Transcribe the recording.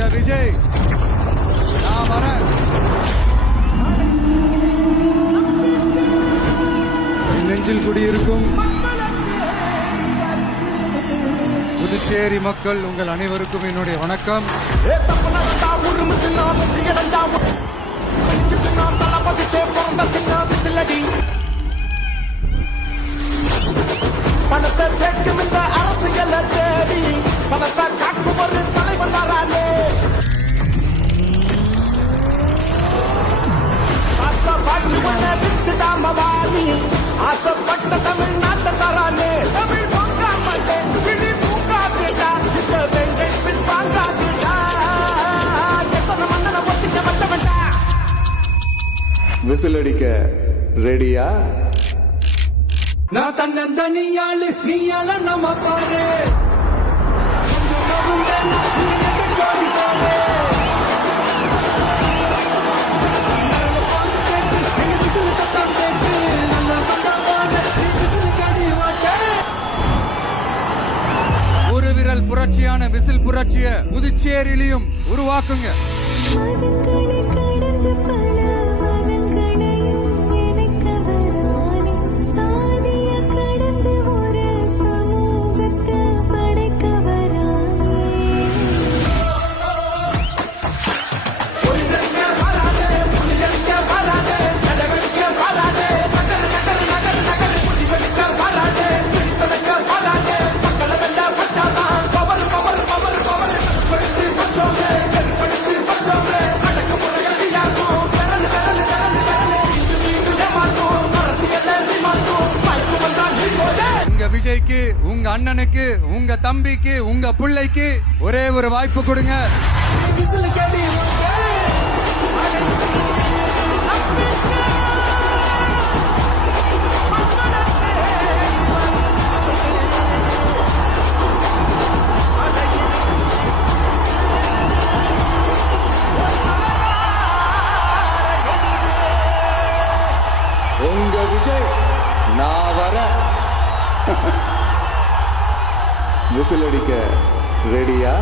உங்க விஜய் நான் வரேன். நெஞ்சில் குடியிருக்கும் புதுச்சேரி மக்கள் உங்கள் அனைவருக்கும் என்னுடைய வணக்கம். பணத்தை சேர்க்கும் இந்த அரசியல் தேடி பணத்தை காக்கும் ஒரு தலைவர் வரானே. ஆசைப்பாட்டு ஒன்ன விட்டுடாம வாணி ஆசைப்பட்ட தமிழ்நாட்டை தரானே. தமிழ் பொங்காமட்டே விழி பூங்காதுடா இந்த வெங்கை பின் வாங்காதுடா எத்தனை மன்னனை ஒத்திக்க வச்சவன்டா. விசில் அடிக்க ரெடியா? நான் தன்னந்தனியாளு நீயால நம்ம பாரு ஒரு விரல் புரட்சியான விசில் புரட்சிய புதுச்சேரியிலும் உருவாக்குங்க. உங்க விஜய்க்கு, உங்க அண்ணனுக்கு, உங்க தம்பிக்கு, உங்க பிள்ளைக்கு ஒரே ஒரு வாய்ப்பு கொடுங்க. உங்க விஜய் நான் வரேன். விசில் அடிக்க ரெடியா?